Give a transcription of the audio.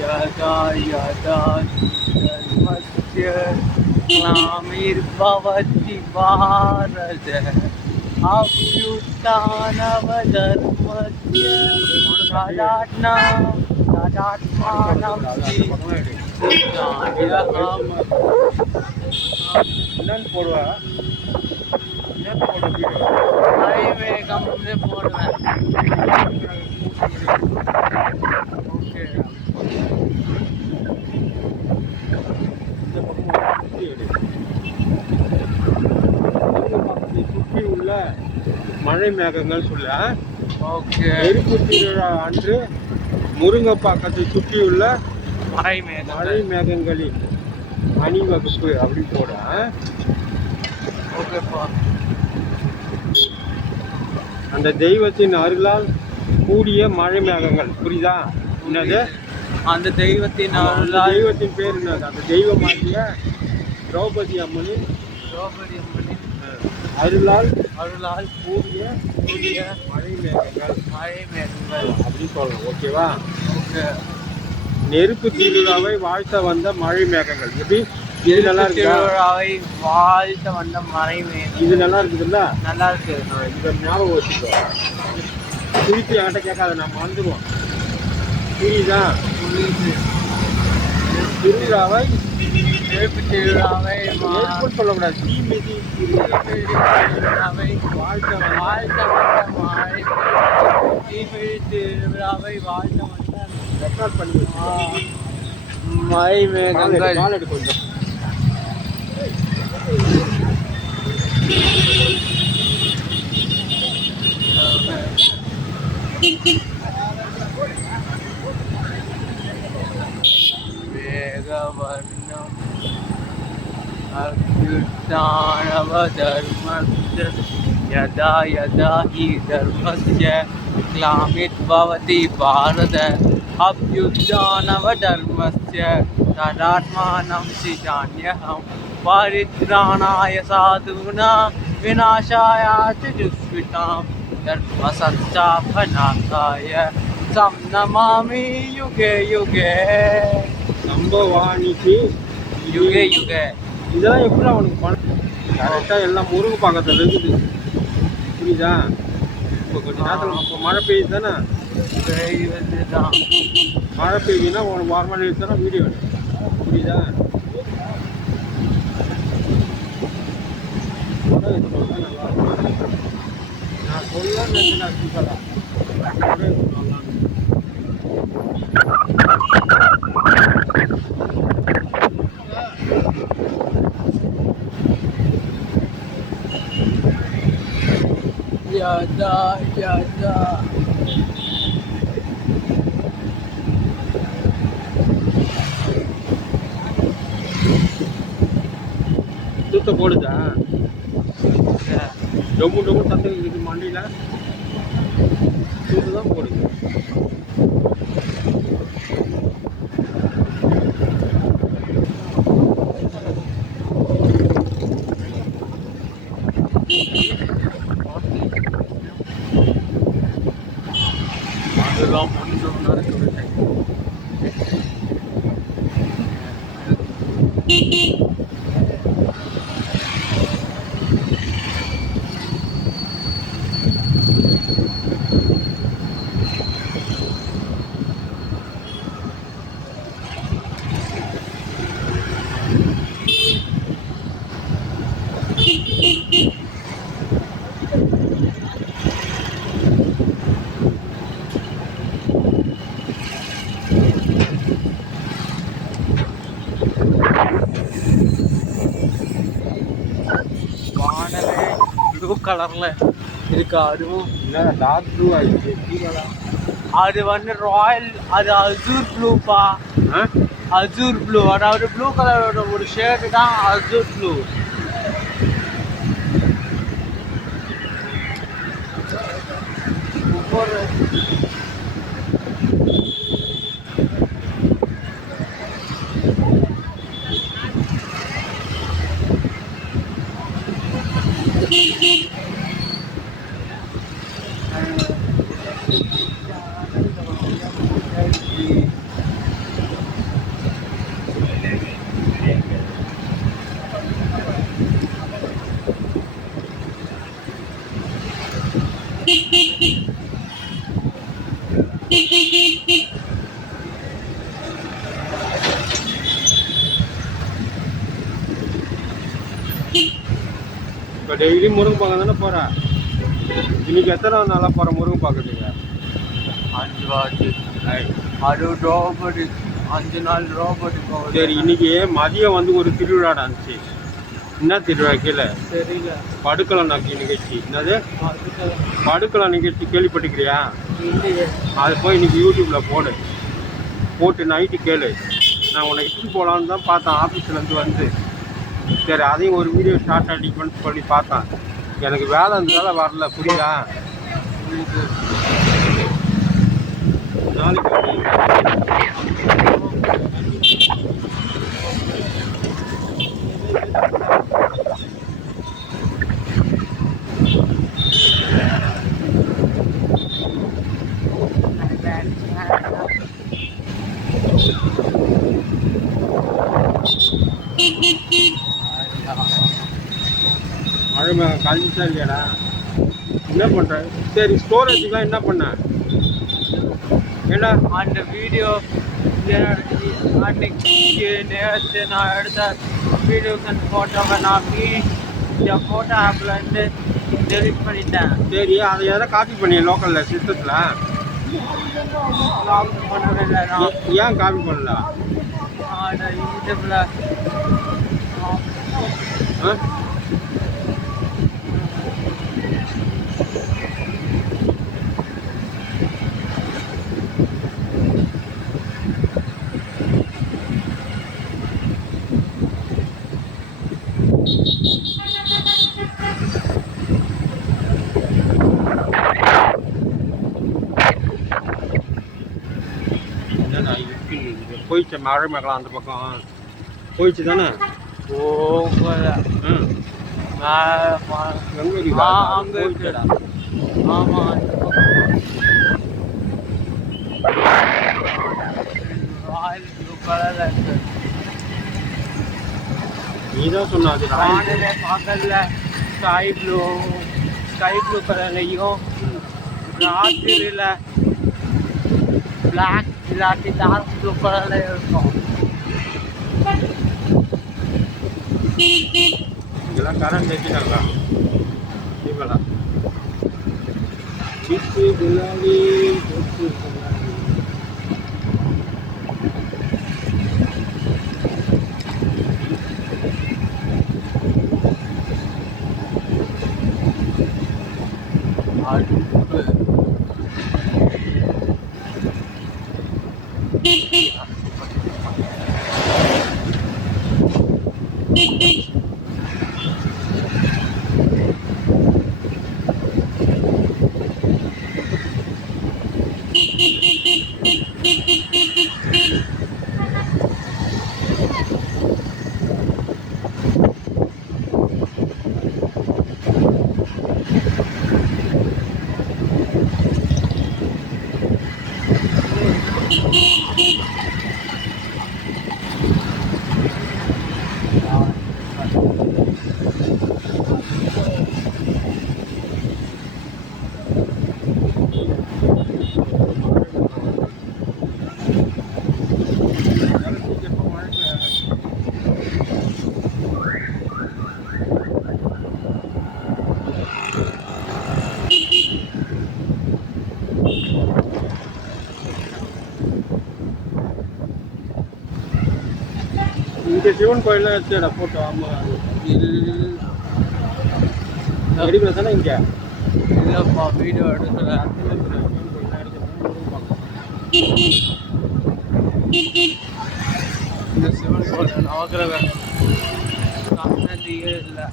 यदा यदा धर्मस्य ग्लानिर्भवति भारत अभ्युत्थानमधर्मस्य तदात्मानं போடுவேன். சுற்றி உள்ள மழை மேகங்கள் சொல்ல ஓகே. நெருப்பு திருவிழா அன்று முருங்கப்பாக்கத்தை சுற்றியுள்ள மழை மேகங்களின் அணிவகுப்பு அப்படி போட. ஓகேப்பா. அந்த தெய்வத்தின் அருளால் கூடிய மழை மேகங்கள். புரியுதா? என்னது அந்த தெய்வத்தின் தெய்வத்தின் பேர் என்னது? அந்த தெய்வமாகிய திரௌபதி அம்மனின் அருளால் கூடிய மழை மேகங்கள் அப்படின்னு சொல்லலாம். ஓகேவா? நெருப்பு திருவிழாவை வாழ்த்த வந்த மழை மேகங்கள். எப்படி? இது நல்லா இருக்கு. திருவிழாவை வாழ்த்த வந்த மழை மேகம். இது நல்லா இருக்குதுல்ல? நல்லா இருக்கு. இதை ஞாபகம் வச்சுக்கோ. திருப்பி என்கிட்ட கேட்காத, நம்ம வந்துடுவோம். புரியுதா? திருவிழாவை சொல்லக்கூடாது. தீமிதி திருவிழாவை வாழ்த்த வந்த ரெக்கார்ட் பண்ணி மழை மேகங்கள். காலடி கொஞ்சம் வேகவர்ணம் अभ्युत्थानमधर्मस्य यदा यदा हि धर्मस्य ग्लानिर्भवति भारत अभ्युत्थानमधर्मस्य तदात्मानं सृजाम्यहं परित्राणाय साधूनां विनाशाय च दुष्कृतां धर्मसंस्थापनार्थाय तं नमामि युगे युगे. சம்பவாணிக்கு யுகே யுகே. இதெல்லாம் எப்படி அவனுக்கு பணம் கரெக்டாக எல்லாம் முருகு பக்கத்தில் இருக்குது. புரியுதா? இப்போ கொஞ்சம் நேரத்தில் இப்போ மழை பெய்யுது தானே? மழை பெய்யுதுன்னா உனக்கு வாரமாக எடுத்தானா வீடியோ எடு. புரியுதா? நான் சொல்ல நினைச்சேன் சூப்பராக yada yada. தூத்த போடுதா? டொம்மு டொம்மு சத்தம் இருக்குது மண்டியில். தூத்து தான் போடுது. அதெல்லாம் முடிஞ்சோம்னா ப்ளூ கலர்ல இருக்கு. அதுவும் டார்க் ப்ளூ ஆயிடுச்சு. அது வந்து ராயல், அது அசூர் ப்ளூப்பா. அசூர் ப்ளூ, அதாவது ப்ளூ கலரோட ஒரு ஷேர்ட் தான் அசூர் ப்ளூ. ஒவ்வொரு டெய்லி முருங்கை பார்க்க தானே போகிறேன். இன்னைக்கு எத்தனை நாளாக போகிறேன் முருங்கை பார்க்கறதுக்கு? 5 வாட்டி. அது ரோபோடி 5 நாள் ரோபோடி போகுது. சரி, இன்னைக்கு மதியம் வந்து ஒரு திருவிழாடா இருந்துச்சு. என்ன திருவிழா கீழே தெரியல. படுக்கலாம் நிகழ்ச்சி. என்னது படுக்கலாம் நிகழ்ச்சி கேள்விப்பட்டுக்கிறியா? இல்லையே. அது போய் இன்னைக்கு யூடியூப்பில் போட்டு நைட்டு கேளு. நான் உன்னை இட்டு போகலான்னு தான் பார்த்தேன் ஆஃபீஸ்லேருந்து வந்து. சரி, அதையும் ஒரு வீடியோ ஷார்ட் அடிக்கணும்னு சொல்லி பார்த்தேன். எனக்கு வேலை இருந்ததால வரல. புரியுதா? நாளைக்கு மழை மேகம் கழிஞ்சிச்சா இல்லையாடா? என்ன பண்ணுற? சரி, ஸ்டோரேஜுக்கெலாம் என்ன பண்ண? ஏன்னா அந்த வீடியோ அன்னைக்கு நேரத்து நான் எடுத்த வீடியோக்கு ஃபோட்டோவை நான் இந்த ஃபோட்டோ ஆப்லேருந்து டெலிட் பண்ணிட்டேன். சரி, அதை எதை காப்பி பண்ணி லோக்கலில் சிஸ்டத்தில் காப்பி பண்ணவே இல்லை. நான் ஏன் காப்பி பண்ணல? அந்த யூடியூப்பில் போயிடுச்சு. மழை மேகலாம் அந்த பக்கம் போயிடுச்சு தானே? போகல. அங்கே இருக்குடா. ஆமாம், ராயல் ப்ளூ கலரில் இருக்கு. நீ தான் சொன்ன அது வானிலை பார்க்கல. ஸ்கை ப்ளூ கலர்லையும் ராத்திரியில் பிளாக் இல்லாட்டி டார்க் ப்ளூ கலர்ல இருக்கும். இதெல்லாம் கரண்ட் வச்சுட்டாங்களா? தீபலா சிட்டு குலாபி பொட்டு குலாபி. இங்கே சிவன் கோயிலில் வச்சுடா போட்டோ. ஆமாம், ரெடி தானே இங்கே இல்லைப்பா, வீடியோ எடுக்கல. இந்த சிவன் கோயில் நவக்கிரக சன்னதியே இல்லை.